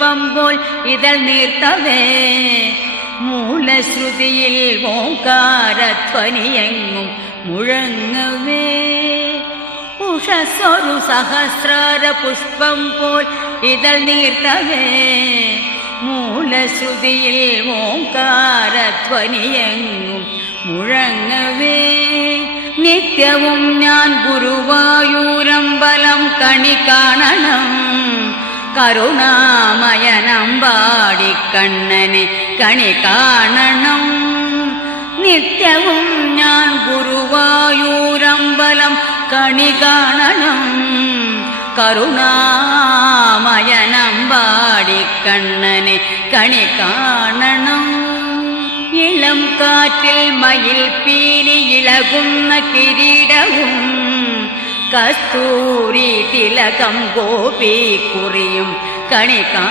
പുഷ്പം പോൽ ഇതൾ നീർത്തവേ മൂലശ്രുതിയിൽ ഓംകാരധ്വനിയെങ്ങും മുഴങ്ങവേ ഉഷസ്സൊരു സഹസ്രാര പുഷ്പം പോൽ ഇതൾ നീർത്തവേ മൂലശ്രുതിയിൽ ഓംകാരധ്വനിയെങ്ങും മുഴങ്ങവേ നിത്യവും ഞാൻ ഗുരുവായൂരമ്പലം കണി കാണണം കരുണാമയനമ്പാടിക്കണ്ണനെ കണി കാണണം നിത്യവും ഞാൻ ഗുരുവായൂരമ്പലം കണി കാണണം കരുണാമയനമ്പാടിക്കണ്ണനെ കണി കാണണം ഇളം കാറ്റിൽ മയിൽ പീലി ഇളകുന്ന കിരീടവും കസ്തൂരി തിലകം ഗോപി കുറിയും കണി